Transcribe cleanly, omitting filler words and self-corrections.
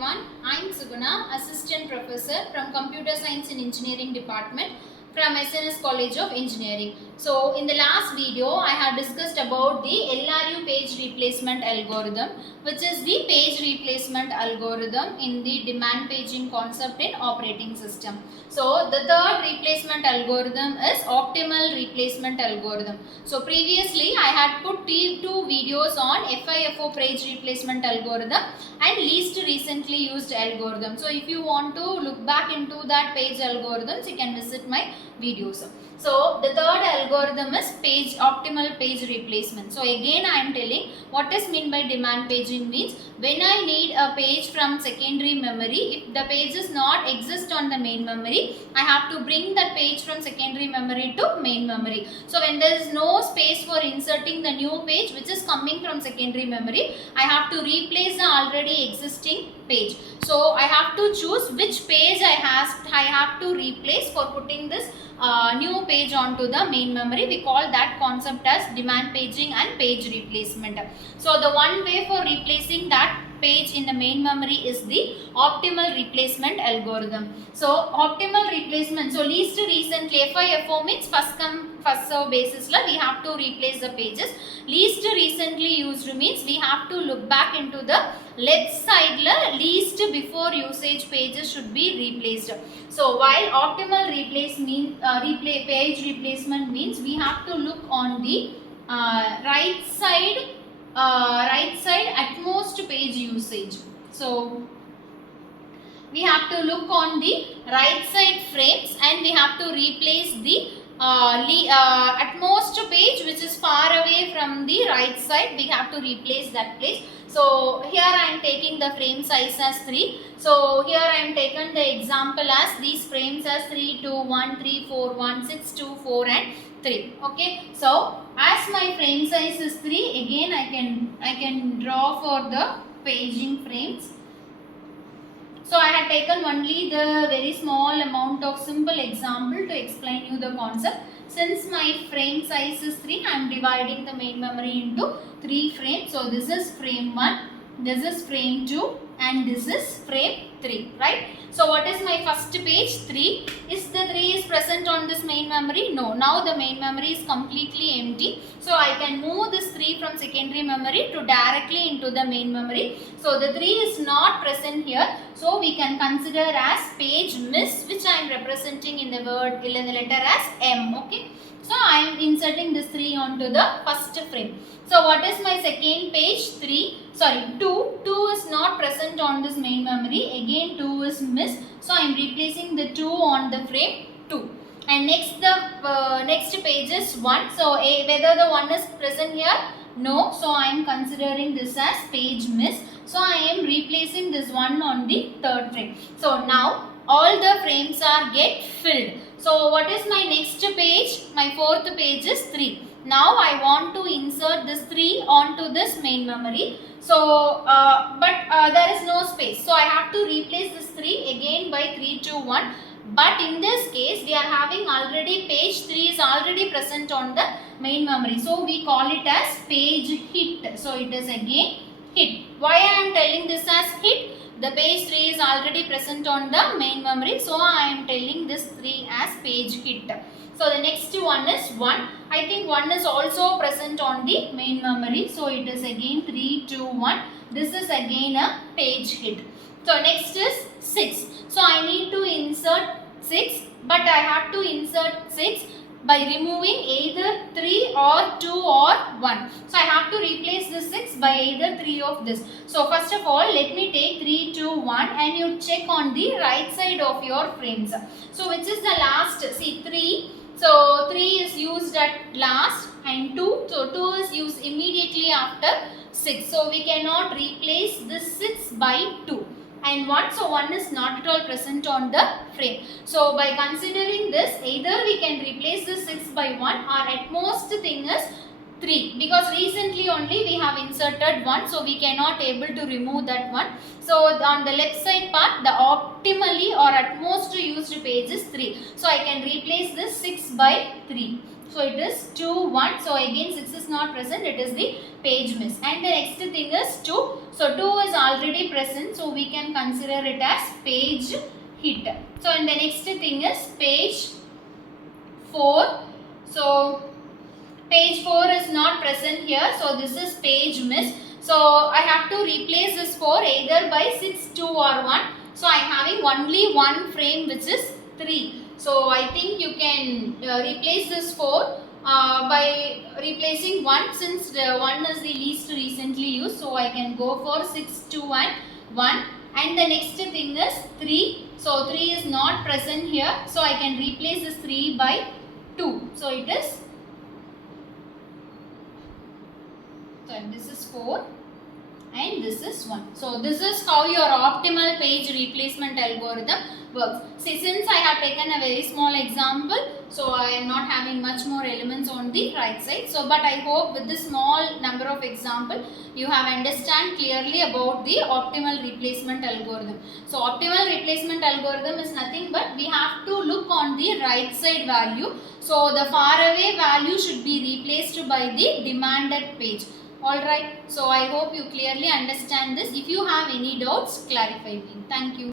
everyone, I am Suguna, Assistant Professor from Computer Science and Engineering Department from SNS College of Engineering. So in the last video, I had discussed about the LRU page replacement algorithm, which is the page replacement algorithm in the demand paging concept in operating system. So the third replacement algorithm is optimal replacement algorithm. So previously I had put two videos on FIFO page replacement algorithm and least recently used algorithm. So if you want to look back into that page algorithms, you can visit my videos. So the third algorithm is optimal page replacement. So again I am telling what is meant by demand paging means when I need a page from secondary memory, if the page does not exist on the main memory, I have to bring that page from secondary memory to main memory. So when there is no space for inserting the new page which is coming from secondary memory, I have to replace the already existing page. So I have to choose which page I have to replace for putting this new page onto the main memory. We call that concept as demand paging and page replacement. So the one way for replacing that page in the main memory is the optimal replacement algorithm. So optimal replacement, so least recently FIFO means first come first serve basis we have to replace the pages. Least recently used means we have to look back into the left side least before usage pages should be replaced. So while optimal page replacement means we have to look on the right side at most page usage. So we have to look on the right side frames and we have to replace the at most page which is far away from the right side. We have to replace that place. So here I am taking the frame size as 3. So here I am taken the example as these frames as 3, 2, 1, 3, 4, 1, 6, 2, 4 and 3. Okay. So as my frame size is 3, again I can draw for the paging frames. So I had taken only the very small amount of simple example to explain you the concept. Since my frame size is 3, I am dividing the main memory into 3 frames. So this is frame 1, this is frame 2 and this is frame 3, right? So what is my first page? 3. Is the 3 is present on this main memory? No. Now the main memory is completely empty. So I can move this 3 from secondary memory to directly into the main memory. So the 3 is not present here. So we can consider as page miss, which I am representing in the letter as M. Okay. So I am inserting this 3 onto the first frame. So what is my second page? 2. 2 is not present on this main memory. Again 2 is missed. So I am replacing the 2 on the frame 2. And next the next page is 1. So whether the 1 is present here? No. So I am considering this as page miss. So I am replacing this 1 on the third frame. So now all the frames are get filled. So what is my next page? My fourth page is 3. Now I want to insert this 3 onto this main memory. So but there is no space. So I have to replace this 3 again by 3, 2, 1. But in this case we are having already page 3 is already present on the main memory. So we call it as page hit. So it is again hit. Why I am telling this as hit? The page 3 is already present on the main memory. So I am telling this 3 as page hit. So the next one is 1. I think 1 is also present on the main memory. So it is again 3, 2, 1. This is again a page hit. So next is 6. So I need to insert 6, but I have to insert 6 by removing either 3 or 2 or 1. So I have to replace this 6 by either 3 of this. So first of all, let me take 3, 2, 1 and you check on the right side of your frames. So which is the last? See 3. So 3 is used at last and 2. So 2 is used immediately after 6. So we cannot replace this 6 by 2. And 1, so 1 is not at all present on the frame. So by considering this, either we can replace this 6 by 1 or at most thing is 3, because recently only we have inserted 1, so we cannot able to remove that one. So on the left side part, the optimally or at most used page is 3. So I can replace this 6 by 3. So it is 2, 1. So again 6 is not present. It is the page miss. And the next thing is 2. So 2 is already present. So we can consider it as page hit. So and the next thing is page 4. So page 4 is not present here. So this is page miss. So I have to replace this 4 either by 6, 2 or 1. So I am having only one frame which is 3. So I think you can replace this 4 by replacing 1, since the 1 is the least recently used. So I can go for 6, 2 and 1. And the next thing is 3. So 3 is not present here. So I can replace this 3 by 2. So it is, so this is 4 and this is 1. So this is how your optimal page replacement algorithm works. See, since I have taken a very small example, so I am not having much more elements on the right side. So but I hope with this small number of example you have understand clearly about the optimal replacement algorithm. So optimal replacement algorithm is nothing but we have to look on the right side value. So the far away value should be replaced by the demanded page. Alright, so I hope you clearly understand this. If you have any doubts, clarify me. Thank you.